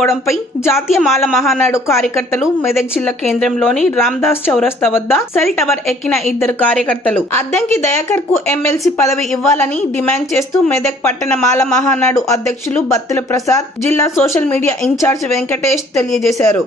లేకపోవడంపై జాతీయ మాల మహానాడు కార్యకర్తలు మెదక్ జిల్లా కేంద్రంలోని రామ్దాస్ చౌరస్తా వద్ద సెల్ టవర్ ఎక్కిన ఇద్దరు కార్యకర్తలు అద్దంకి దయాకర్ కు ఎమ్మెల్సీ పదవి ఇవ్వాలని డిమాండ్ చేస్తూ మెదక్ పట్టణ మాల మహానాడు అధ్యక్షులు బత్తుల ప్రసాద్, జిల్లా సోషల్ మీడియా ఇన్ఛార్జ్ వెంకటేష్ తెలియజేశారు.